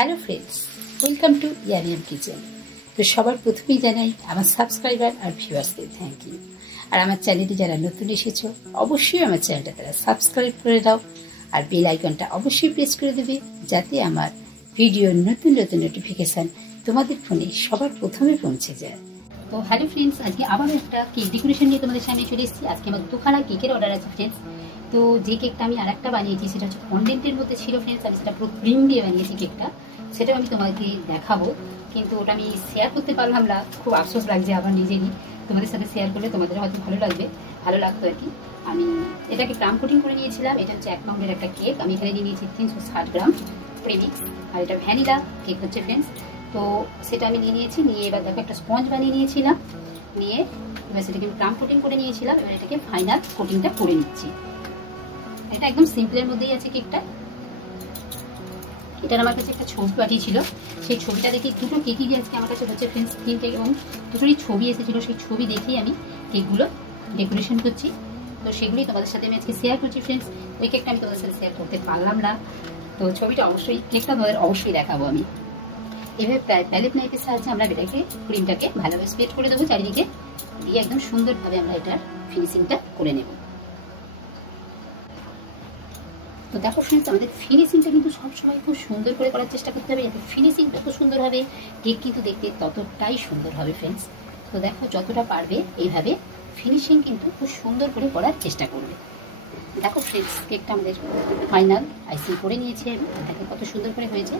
Hello friends, welcome to ইয়ারিয়াম kitchen. তো সবার প্রথমেই জানাই আমার সাবস্ক্রাইবার আর ভিউয়ার্সদের থ্যাংক ইউ। আর আমার চ্যানেলে যারা নতুন এসেছো অবশ্যই আমার চ্যানেলটা তারা সাবস্ক্রাইব করে দাও আর বেল আইকনটা অবশ্যই প্রেস করে দেবে, যাতে আমার ভিডিওর নতুন নতুন নোটিফিকেশান তোমাদের ফোনে সবার প্রথমে পৌঁছে যায়। তো হ্যালো ফ্রেন্ডস, আজকে আবার একটা কেক ডেকোরেশন নিয়ে তোমাদের সামনে চলে এসেছি। আজকে আমার দুখানা কেকের অর্ডার আছে ফ্রেন্ডস। তো যে কেকটা আমি আর একটা বানিয়েছি সেটা হচ্ছে ফন্ডেন্টের মধ্যে ছিল ফ্রেন্ডস। আমি সেটা পুরো ক্রিম দিয়ে বানিয়েছি কেকটা, সেটাও আমি তোমাকে দেখাবো, কিন্তু ওটা আমি শেয়ার করতে পারলাম না। খুব আফসোস লাগছে আমার নিজেরই। তোমাদের সাথে শেয়ার করলে তোমাদের হয়তো ভালো লাগতো আর কি। আমি এটাকে ক্রাম কোটিং করে নিয়েছিলাম। এটা হচ্ছে 1 পাউন্ডের একটা কেক। আমি এখানে নিয়ে নিয়েছি 360 গ্রাম প্রিমিক্স, আর এটা ভ্যানিলা কেক হচ্ছে ফ্রেন্ডস। তো সেটা আমি নিয়ে এবার দেখো একটা স্পঞ্জ বানিয়ে নিয়েছিলাম। নিয়ে এবার সেটাকে আমি ক্রাম কোটিং করে নিয়েছিলাম। এবার এটাকে ফাইনাল কোটিংটা করে নিচ্ছি। এটা একদম সিম্পলের মধ্যেই আছে কেকটা। এটার আমার কাছে একটা ছবি পাঠিয়েছিল, সেই ছবিটা দেখে দুটো কেকই আজকে আমার কাছে হচ্ছে ফ্রেন্ডস স্ক্রিন কেক, এবং দুটোরই ছবি এসেছিল। সেই ছবি দেখেই আমি কেকগুলো ডেকোরেশন করছি। তো সেগুলোই তোমাদের সাথে আমি আজকে শেয়ার করছি ফ্রেন্ডস। ওই কেকটা আমি তোমাদের সাথে শেয়ার করতে পারলাম না, তো ছবিটা অবশ্যই, কেকটা তোমাদের অবশ্যই দেখাবো আমি। এভাবে প্যালেট নাইফের সাহায্যে আমরা এটাকে ক্রিমটাকে ভালোভাবে স্প্রেড করে দেবো চারিদিকে, দিয়ে একদম সুন্দরভাবে আমরা এটার ফিনিশিংটা করে নেব। তো দেখো ফ্রেন্ডস, আমাদের ফিনিশিংটা কিন্তু সবসময় খুব সুন্দর করে করার চেষ্টা করতে হবে, যাতে ফিনিশিংটা খুব সুন্দর হবে, কেক কিন্তু দেখতে ততটাই সুন্দর হবে ফ্রেন্ডস। তো দেখো যতটা পারবে এইভাবে ফিনিশিং কিন্তু খুব সুন্দর করে করার চেষ্টা করবে। দেখো ফ্রেন্ডস, কেকটা আমাদের ফাইনাল আইসিং করে নিয়েছে, দেখো কত সুন্দর করে হয়েছে।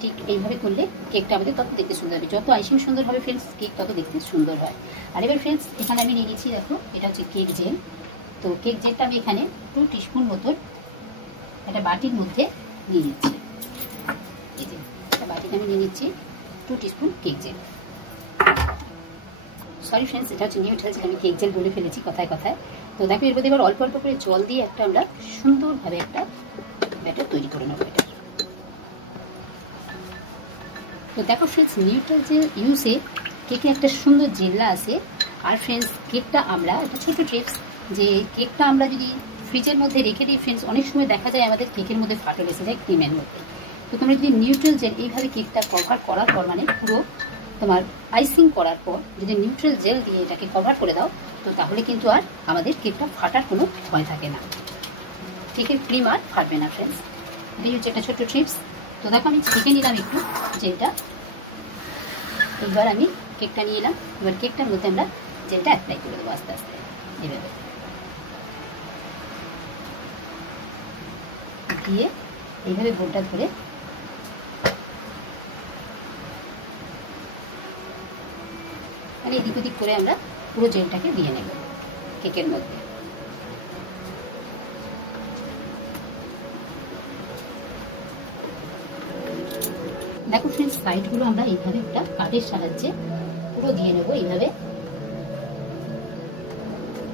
ঠিক এইভাবে করলে কেকটা আমাদের তত দেখতে সুন্দর হবে। যত আইসিং সুন্দর হবে ফ্রেন্ডস, কেক তত দেখতে সুন্দর হয়। আর এবার ফ্রেন্ডস, এখানে আমি নিয়ে নিয়েছি, দেখো এটা হচ্ছে কেক জেল। তো কেক জেলটা আমি এখানে 2 টিস্পুন মতন একটা বাটির মধ্যে নিয়ে নিচ্ছি। এই যে একটা বাটিতে আমি নিয়ে নিচ্ছি 2 teaspoon cake jail. Sorry friends, এটা হচ্ছে নিউট্রাল জেল, আমি কেক জেল বলে ফেলেছি কথায় কথায়। তো দেখো এর মধ্যে এবার অল্প অল্প করে জল দিয়ে একটা আমরা সুন্দরভাবে একটা ব্যাটার তৈরি করে নেবো এটা। তো দেখো ফ্রেন্ডস, নিউট্রাল জেল ইউজে কেকে একটা সুন্দর জেল্লা আসে। আর ফ্রেন্ডস, কেকটা আমরা একটা ছোটো টিপস, যে কেকটা আমরা যদি ফ্রিজের মধ্যে রেখে দিই ফ্রেন্ডস, অনেক সময় দেখা যায় আমাদের কেকের মধ্যে ফাটল এসে যায় ক্রিমের মধ্যে। তো তোমরা যদি নিউট্রাল জেল এইভাবে কেকটা কভার করার পর, মানে পুরো তোমার আইসিং করার পর যদি নিউট্রাল জেল দিয়ে এটাকে কভার করে দাও, তো তাহলে কিন্তু আর আমাদের কেকটা ফাটার কোনো ভয় থাকে না, কেকের ক্রিম আর ফাটবে না ফ্রেন্ডস। এটাই হচ্ছে একটা ছোট্ট টিপস। তো দেখো আমি ছেঁকে নিলাম একটু জেলটা। এবার আমি কেকটা নিয়ে এলাম। এবার কেকটার মধ্যে আমরা জেলটা অ্যাপ্লাই করে দেবো আস্তে আস্তে এভাবে দিয়ে, এইভাবে বোলটা ধরে মানে এদিক ওদিক করে আমরা পুরো জেলটাকে দিয়ে নেব কেকের মধ্যে। দেখো ফ্রেন্ডস, সাইডগুলো আমরা এইভাবে একটা কাঠের সাহায্যে পুরো দিয়ে নেবো এইভাবে,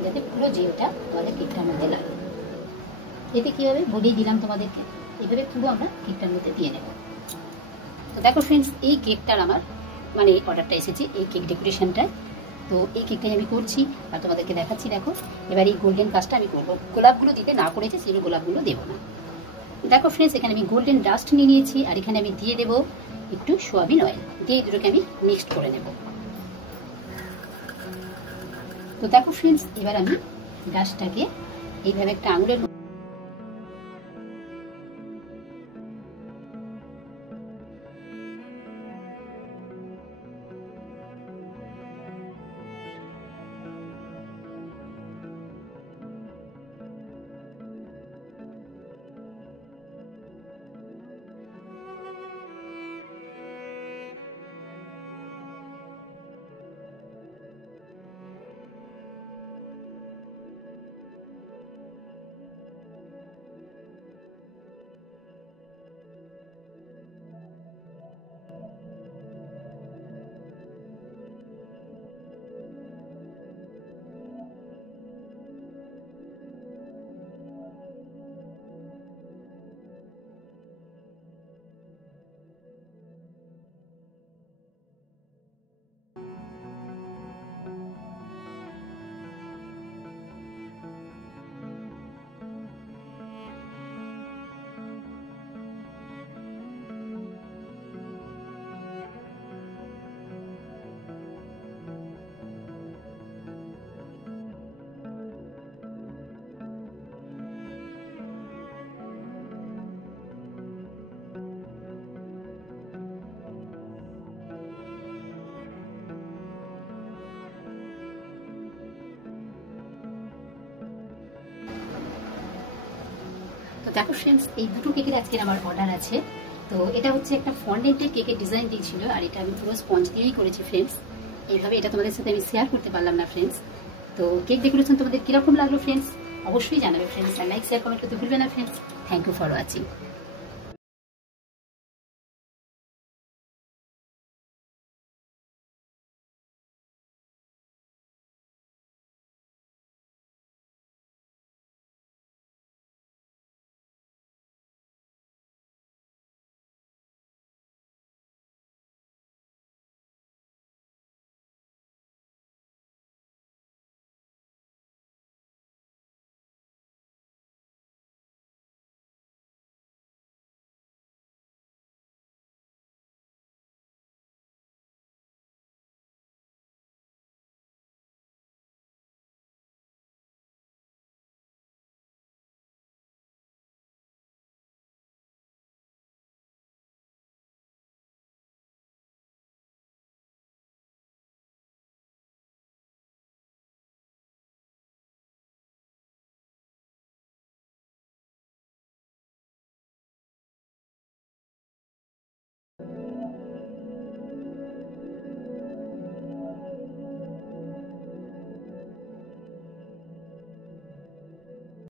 যাতে পুরো জেলটা আমাদের কেকটার মধ্যে লাগে। এতে কী হবে বলেই দিলাম তোমাদেরকে, এইভাবে পুরো আমরা কেকটার মধ্যে দিয়ে নেব। তো দেখো ফ্রেন্ডস, এই কেকটার আমার মানে অর্ডারটা এসেছে এই কেক ডেকোরেশনটায়। তো এই কেকটাই আমি করছি আর তোমাদেরকে দেখাচ্ছি। দেখো এবার এই গোল্ডেন কাজটা আমি করবো। গোলাপগুলো দিতে না করেছি, সেই গোলাপগুলো দেবো না। দেখো ফ্রেন্ডস, এখানে আমি গোল্ডেন ডাস্ট নিয়ে নিয়েছি, আর এখানে আমি দিয়ে দেবো একটু সোয়াবিন অয়েল, দিয়ে দুটোকে আমি মিক্সড করে নেব। তো দেখো ফ্রেন্ডস, এবার আমি ডাস্টটাকে এইভাবে একটা আঙুলের তো দেখো ফ্রেন্ডস, এই দুটো কেকের আজকের আমার অর্ডার আছে। তো এটা হচ্ছে একটা ফন্ডেন্টের কেকের ডিজাইন দিয়েছিল, আর এটা আমি পুরো স্পঞ্জ দিয়েই করেছি ফ্রেন্ডস। এইভাবে এটা তোমাদের সাথে আমি শেয়ার করতে পারলাম না ফ্রেন্ডস। তো কেক ডেকোরেশন তোমাদের কিরকম লাগলো ফ্রেন্ডস অবশ্যই জানাবে ফ্রেন্ডস, আর লাইক শেয়ার কমেন্ট করতে ভুলবে না friends. Thank you for watching.